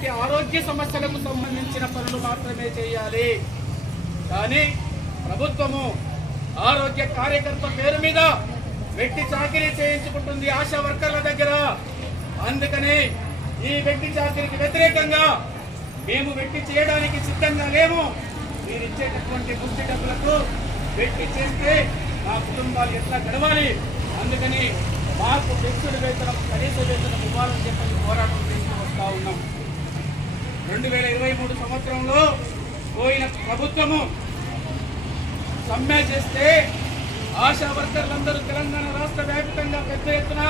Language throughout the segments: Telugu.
ఉన్నటువంటి ఆరోగ్య సమస్యలకు సంబంధించిన పనులు మాత్రమే చేయాలి. కానీ ప్రభుత్వము ఆరోగ్య కార్యకర్త పేరు మీద వెట్టి చాకరీ చేయించుకుంటుంది ఆశా వర్కర్ల దగ్గర. అందుకని ఈ వెట్టి చాకరీకి వ్యతిరేకంగా మేము వెట్టి చేయడానికి సిద్ధంగా లేము. మీరు ఇచ్చేటటువంటి ముష్టి డబ్బులకు వెట్టి చేస్తే మా కుటుంబాలు ఎట్లా గడవాలి? అందుకని మాకు పెన్షన్ వేతనం కనీస వేతనం ఇవ్వాలని చెప్పి పోరాటం చేస్తూ వస్తూ ఉన్నాం. రెండు వేల ఇరవై మూడు సంవత్సరంలో పోయిన ప్రభుత్వము సమ్మె చేస్తే ఆశా వర్కర్లందరూ తెలంగాణ రాష్ట్ర వ్యాప్తంగా పెద్ద ఎత్తున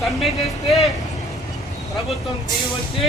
సమ్మె చేస్తే ప్రభుత్వం దిగి వచ్చి